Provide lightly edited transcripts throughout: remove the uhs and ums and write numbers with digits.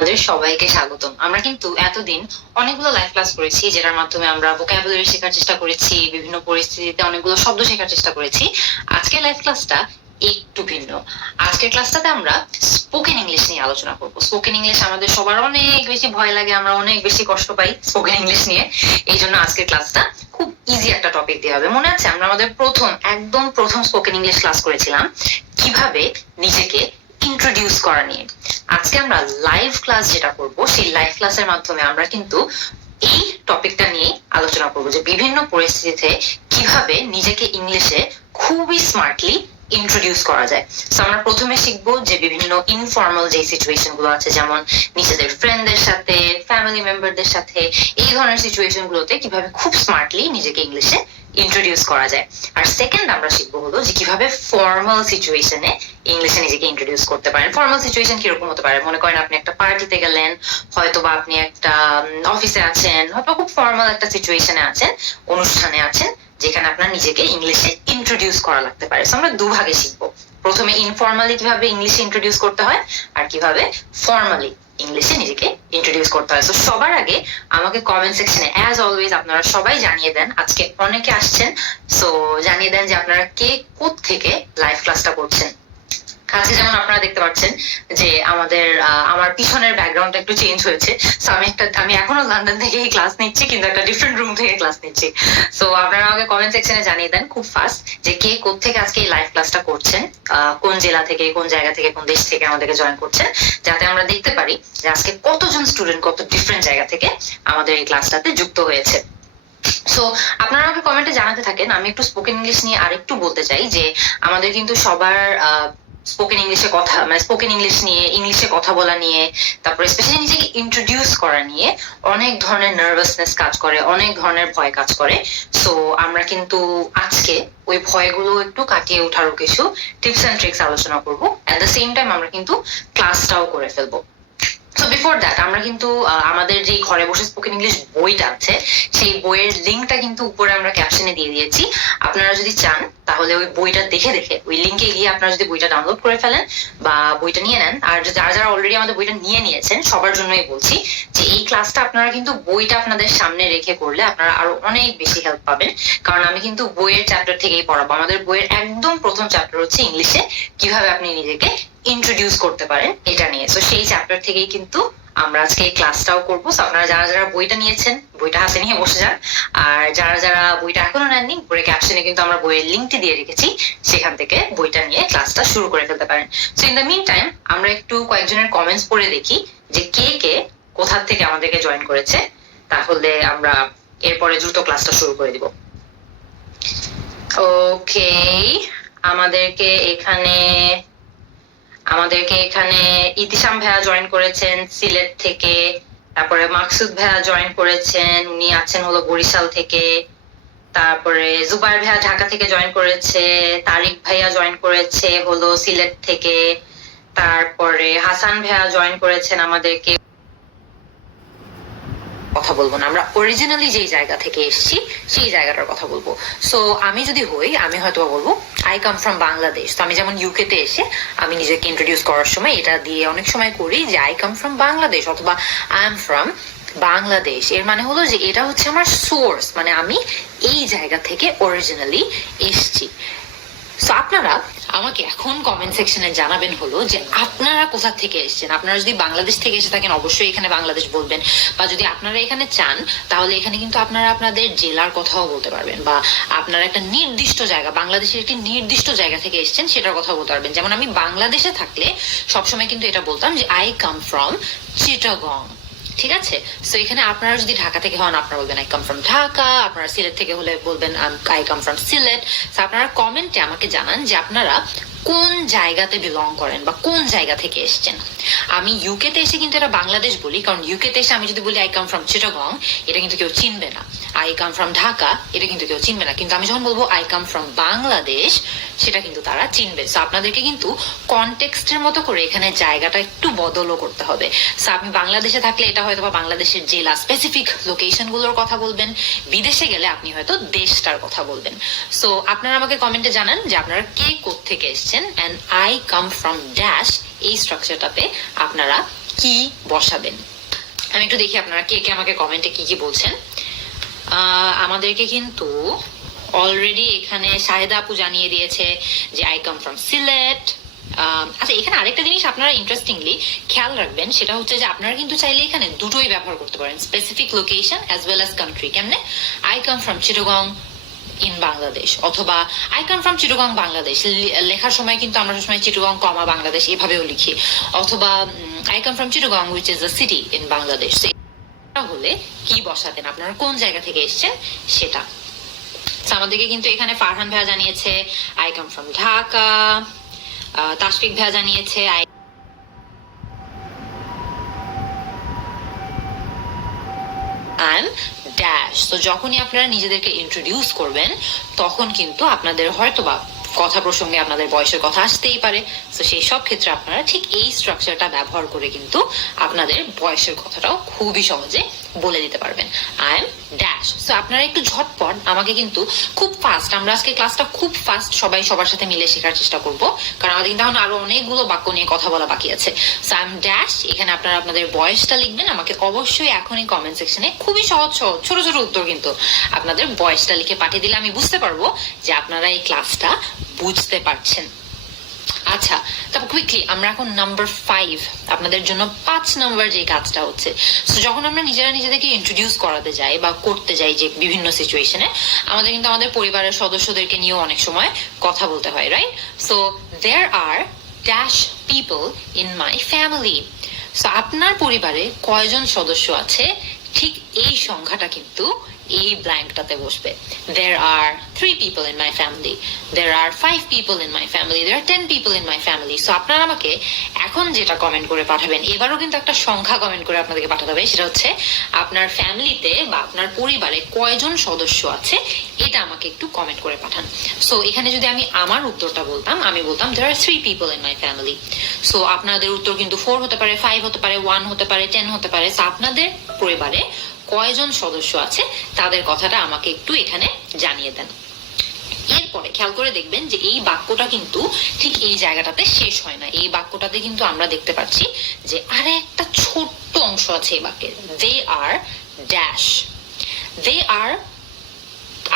আমাদের সবাইকে স্বাগতম। আমরা কিন্তু এতদিন অনেকগুলো লাইভ ক্লাস করেছি, যেটার মাধ্যমে আমরা ভোকাবুলারি শেখার চেষ্টা করেছি, বিভিন্ন পরিস্থিতিতে অনেকগুলো শব্দ শেখার চেষ্টা করেছি। আজকের লাইভ ক্লাসটা একটু ভিন্ন। আজকের ক্লাসটাতে আমরা স্পোকেন ইংলিশ নিয়ে আলোচনা করব। স্পোকেন ইংলিশ আমাদের সবার অনেক বেশি ভয় লাগে, আমরা অনেক বেশি কষ্ট পাই স্পোকেন ইংলিশ নিয়ে। এই জন্য আজকের ক্লাসটা খুব ইজি একটা টপিক দিয়ে হবে। মনে আছে আমরা আমাদের একদম প্রথম স্পোকেন ইংলিশ ক্লাস করেছিলাম কিভাবে নিজেকে ইন্ট্রোডিউস করা নিয়ে। আজকে আমরা লাইভ ক্লাস যেটা করব, সেই লাইভ ক্লাসের মাধ্যমে আমরা কিন্তু এই টপিকটা নিয়ে আলোচনা করব যে বিভিন্ন পরিস্থিতিতে কিভাবে নিজেকে ইংলিশে খুবই স্মার্টলি ইন্ট্রোডিউস করা যায়। তো আমরা প্রথমে শিখবো যে বিভিন্ন ইনফর্মাল যে সিচুয়েশন গুলো আছে, যেমন নিজেদের ফ্রেন্ডদের সাথে, ফ্যামিলি মেম্বারদের সাথে, এই ধরনের সিচুয়েশন গুলোতে কিভাবে খুব স্মার্টলি নিজেকে ইংলিশে ইন্ট্রোডিউস করা যায়। আর সেকেন্ড আমরা শিখবো হলো যে কিভাবে ফর্মাল সিচুয়েশনে ইংলিশে নিজেকে ইন্ট্রোডিউস করতে পারেন। ফর্মাল সিচুয়েশন কিরকম হতে পারে? মনে করেন আপনি একটা পার্টিতে গেলেন, হয়তো বা আপনি একটা অফিসে আছেন, হয়তো খুব ফর্মাল একটা সিচুয়েশনে আছেন, অনুষ্ঠানে আছেন, যেখানে আপনার নিজেকে ইংলিশে ইন্ট্রোডিউস করা লাগতে পারে। আমরা দুভাগে শিখবো, প্রথমে ইনফর্মালি কিভাবে ইংলিশে ইন্ট্রোডিউস করতে হয়, আর কিভাবে ফর্মালি ইংলিশে নিজেকে ইন্ট্রোডিউস করতে হয়। তো সবার আগে আমাকে কমেন্ট সেকশনে অ্যাজ অলওয়েজ আপনারা সবাই জানিয়ে দেন, আজকে অনেকে আসছেন, সো জানিয়ে দেন যে আপনারা কে কোথা থেকে লাইভ ক্লাসটা করছেন। আজকে যেমন আপনারা দেখতে পাচ্ছেন যে আমার পিছনের ব্যাকগ্রাউন্ডটা একটু চেঞ্জ হয়েছে। সো আমি এখনো লন্ডন থেকে ক্লাস নিচ্ছি, কিন্তু একটা ডিফারেন্ট রুম থেকে ক্লাস নিচ্ছি। সো আপনারা আমাকে কমেন্ট সেকশনে জানিয়ে দেন খুব ফাস্ট যে কে কোত্থেকে আজকে এই লাইভ ক্লাসটা করছেন, কোন জেলা থেকে, কোন জায়গা থেকে, কোন দেশ থেকে আমাদেরকে জয়েন করছেন, যাতে আমরা দেখতে পারি যে আজকে কতজন স্টুডেন্ট কত ডিফারেন্ট জায়গা থেকে আমাদের এই ক্লাসটাতে যুক্ত হয়েছে। সো আপনারা আমাকে কমেন্টে জানাতে থাকেন। আমি একটু স্পোকেন ইংলিশ নিয়ে আরেকটু বলতে চাই যে আমাদের কিন্তু সবার স্পোকেন ইংলিশে কথা, মানে স্পোকেন ইংলিশ নিয়ে, ইংলিশে কথা বলা নিয়ে, তারপরে স্পেশালি নিজেকে ইন্ট্রোডিউস করা নিয়ে অনেক ধরনের নার্ভাসনেস কাজ করে, অনেক ধরনের ভয় কাজ করে। সো আমরা কিন্তু আজকে ওই ভয়গুলো একটু কাটিয়ে ওঠারও কিছু টিপস এন্ড ট্রিক্স আলোচনা করবো। এট দ্য সেম টাইম আমরা কিন্তু ক্লাসটাও করে ফেলবো। সো বিফোর দ্যাট আমরা কিন্তু আমাদের যে ঘরে বসে স্পোকেন ইংলিশ বইটা আছে, সেই বইয়ের লিঙ্কটা কিন্তু উপরে আমরা ক্যাপশনে দিয়ে দিয়েছি। আপনারা যদি চান তাহলে ওই বইটা দেখে দেখে ওই লিঙ্কে গিয়ে আপনারা যদি বইটা ডাউনলোড করে ফেলেন বা বইটা নিয়ে নেন। আর যারা যারা অলরেডি আমাদের বইটা নিয়ে নিয়েছেন সবার জন্যই বলছি যে এই ক্লাসটা আপনারা কিন্তু বইটা আপনাদের সামনে রেখে করলে আপনারা আরো অনেক বেশি হেল্প পাবেন, কারণ আমি কিন্তু বইয়ের চ্যাপ্টার থেকেই পড়াবো। আমাদের বইয়ের একদম প্রথম চ্যাপ্টার হচ্ছে ইংলিশে কিভাবে আপনি নিজেকে ইন্ট্রোডিউস করতে পারেন এটা নিয়ে। তো সেই চ্যাপ্টার থেকেই কিন্তু আমরা আজকে এই ক্লাসটাও করবো। আপনারা যারা যারা বইটা নিয়েছেন বইটা হাতে নিয়ে বসে যান, আর যারা যারা বইটা এখনো নেননি, উপরে ক্যাপশনে কিন্তু আমরা বইয়ের লিঙ্কটি দিয়ে রেখেছি, সেখান থেকে বইটা নিয়ে ক্লাসটা শুরু করে ফেলতে পারেন। So in the mean time আমরা একটু কয়েকজনের কমেন্টস পড়ে দেখি যে কে কে কোথা থেকে আমাদেরকে জয়েন করেছে, তাহলে আমরা এরপরে দ্রুত ক্লাসটা শুরু করে দিব। ওকে, আমাদেরকে এখানে ইতিশাম ভাইয়া জয়েন করেছেন সিলেট থেকে, তারপরে মাকসুদ ভাইয়া জয়েন করেছেন, উনি আছেন হলো বরিশাল থেকে, তারপরে জুবাইর ভাইয়া ঢাকা থেকে জয়েন করেছে, তারিক ভাইয়া জয়েন করেছে হলো সিলেট থেকে, তারপরে হাসান ভাইয়া জয়েন করেছেন আমাদেরকে। কথা বলবো না, আমরা অরিজিনালি যেই জায়গা থেকে এসেছি সেই জায়গাটার কথা বলবো। সো আমি যদি হই, আমি হয়তো বলবো আই কাম ফ্রম বাংলাদেশ। তো আমি যেমন ইউকে তে এসে আমি নিজেকে ইন্ট্রোডিউস করার সময় এটা দিয়ে অনেক সময় করি যে আই কাম ফ্রম বাংলাদেশ অথবা আই এম ফ্রম বাংলাদেশ। এর মানে হলো যে এটা হচ্ছে আমার সোর্স, মানে আমি এই জায়গা থেকে অরিজিনালি এসেছি। সো আপনারা আমাকে এখন কমেন্ট সেকশনে জানাবেন হলো যে আপনারা কোথা থেকে এসেছেন। আপনারা যদি বাংলাদেশ থেকে এসে থাকেন অবশ্যই এখানে বাংলাদেশ বলবেন, বা যদি আপনারা এখানে চান তাহলে এখানে কিন্তু আপনারা আপনাদের জেলার কথাও বলতে পারবেন, বা আপনারা একটা নির্দিষ্ট জায়গা, বাংলাদেশের একটি নির্দিষ্ট জায়গা থেকে এসেছেন সেটার কথা বলতে পারবেন। যেমন আমি বাংলাদেশে থাকলে সবসময় কিন্তু এটা বলতাম যে আই কাম ফ্রম চিটাগং, ঠিক আছে? সো এখানে আপনারা যদি ঢাকা থেকে হন আপনারা বলবেন আই কাম ফ্রম ঢাকা, আপনারা সিলেট থেকে হলে বলবেন আই কাম ফ্রম সিলেট। আপনারা কমেন্টে আমাকে জানান যে আপনারা কোন জায়গাতে বিলং করেন বা কোন জায়গা থেকে এসেছেন। আমি ইউকে তে এসে কিন্তু এটা বাংলাদেশ বলি, কারণ ইউকে তে এসে আমি যদি বলি আই কাম ফ্রম চিটাগং, এটা কিন্তু কেউ চিনবে না। আই কাম ফ্রম ঢাকা, এটা কিন্তু কেউ চিনবে না। কিন্তু আমি যখন বলবো আই কাম ফ্রম বাংলাদেশ, সেটা কিন্তু তারা চিনবে। সো আপনাদেরকে কিন্তু কনটেক্সটের মতো করে এখানে জায়গাটা একটু বদলও করতে হবে। সো আপনি বাংলাদেশে থাকলে এটা হয়তো বা বাংলাদেশের জেলা স্পেসিফিক লোকেশন গুলোর কথা বলবেন, বিদেশে গেলে আপনি হয়তো দেশটার কথা বলবেন। সো আপনারা আমাকে কমেন্টে জানান যে আপনারা কে কোথা থেকে এসেছেন, and I come from dash এই স্ট্রাকচারটাতে আপনারা কি বসাবেন। আমি একটু দেখি আপনারা কে কে আমাকে কমেন্টে কি কি বলছেন। আমাদেরকে কিন্তু অলরেডি এখানে শাহেদা আপু জানিয়ে দিয়েছে যে আই কাম ফ্রম সিলেট। আচ্ছা, এখানে আরেকটা জিনিস আপনারা ইন্টারেস্টিংলি খেয়াল রাখবেন, সেটা হচ্ছে যে আপনারা কিন্তু চাইলে এখানে দুটোই ব্যবহার করতে পারেন, specific location as well as country. কেমনে? I come from Chittagong in Bangladesh, অথবা I come from Chittagong Bangladesh লেখার সময় কিন্তু আমরা সবসময় চিটাগং কমা বাংলাদেশ এভাবেও লিখি, অথবা I come from Chittagong which is a city in Bangladesh. হলে কি বসাতেন, আপনারা কোন জায়গা থেকে এসেছেন সেটা। আমাদেরকে কিন্তু এখানে ফারহান ভাইয়া জানিয়েছে I come from Dhaka, Tashfiq ভাইয়া জানিয়েছে আই এম ড্যাশ। তো যখনই আপনারা নিজেদেরকে ইন্ট্রোডিউস করবেন তখন কিন্তু আপনাদের হয়তোবা কথা প্রসঙ্গে আপনাদের বয়সের কথা আসতেই পারে। তো সেই সব ক্ষেত্রে আপনারা ঠিক এই স্ট্রাকচারটা ব্যবহার করে কিন্তু আপনাদের বয়সের কথাটাও খুবই সহজে বলে দিতে পারবেন, আই এম ড্যাশ। সো আপনারা একটু ঝটপট আমাকে কিন্তু খুব ফাস্ট, আমরা আজকে ক্লাসটা খুব ফাস্ট সবাই সবার সাথে মিলে শেখার চেষ্টা করব, কারণ আমাদের কিন্তু এখন আরো অনেকগুলো বাক্য নিয়ে কথা বলা বাকি আছে। সো আই এম ড্যাশ, এখানে আপনারা আপনাদের বয়সটা লিখবেন। আমাকে অবশ্যই এখনই কমেন্ট সেকশনে খুবই সহজ সহজ ছোট ছোট উত্তর কিন্তু আপনাদের বয়সটা লিখে পাঠিয়ে দিলে আমি বুঝতে পারবো যে আপনারা এই ক্লাসটা বুঝতে পারছেন। আচ্ছা, তারপর কুইকলি আমরা এখন নাম্বার 5, আপনাদের জন্য 5 নাম্বার যে কাজটা হচ্ছে, সো যখন আমরা নিজেরা নিজেদেরকে ইন্ট্রোডিউস করাতে যাই বা করতে যাই যে বিভিন্ন সিচুয়েশনে, আমাদের কিন্তু আমাদের পরিবারের সদস্যদেরকে নিয়েও অনেক সময় কথা বলতে হয়, right? So there are dash people in my family. So আপনার পরিবারে কয়জন সদস্য আছে, ঠিক এই সংখ্যাটা কিন্তু এই ব্ল্যাঙ্কটাতে বসবে। There are 3 people in my family. There are 5 people in my family. There are 10 people in my family. So আপনারা আমাকে এখন যেটা কমেন্ট করে পাঠাবেন, এবারও কিন্তু একটা সংখ্যা কমেন্ট করে আপনাদেরকে পাঠাতে হবে, সেটা হচ্ছে আপনার ফ্যামিলিতে বা আপনার পরিবারে কয়জন সদস্য আছে এটা আমাকে একটু কমেন্ট করে পাঠান। সো এখানে যদি আমি আমার উত্তরটা বলতাম, আমি বলতাম there are 3 people in my family. So আপনাদের উত্তর কিন্তু 4 হতে পারে, 5 হতে পারে, 1 হতে পারে, 10 হতে পারে। সো আপনাদের পরিবারে কয়জন সদস্য আছে তাদের কথাটা আমাকে একটু এখানে জানিয়ে দেন। এরপরে খেয়াল করে দেখবেন যে এই বাক্যটা কিন্তু ঠিক এই জায়গাটাতে শেষ হয় না। এই বাক্যটাতে কিন্তু আমরা দেখতে পাচ্ছি যে আরে একটা ছোট্ট অংশ আছে এই বাক্যে, দে আর ড্যাশ। দে আর,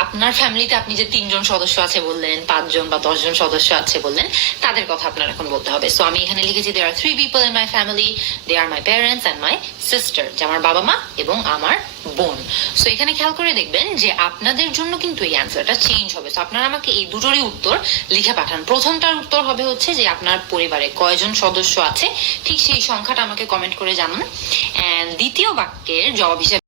আপনার ফ্যামিলিতে আপনি যে 3 জন সদস্য আছে বললেন, 5 জন বা 10 জন সদস্য আছে বললেন, তাদের কথা আপনার এখন বলতে হবে। সো আমি এখানে লিখেছি there are 3 people in my family. They are my parents and my sister, যে আমার বাবা মা এবং আমার বোন। সো এখানে খেয়াল করে দেখবেন যে আপনাদের জন্য কিন্তু এই অ্যান্সারটা চেঞ্জ হবে। সো আপনারা আমাকে এই দুটোরই উত্তর লিখে পাঠান। প্রথমটার উত্তর হবে হচ্ছে যে আপনার পরিবারে কয়জন সদস্য আছে, ঠিক সেই সংখ্যাটা আমাকে কমেন্ট করে জানান। এন্ড দ্বিতীয় বাক্যের জবাব হিসেবে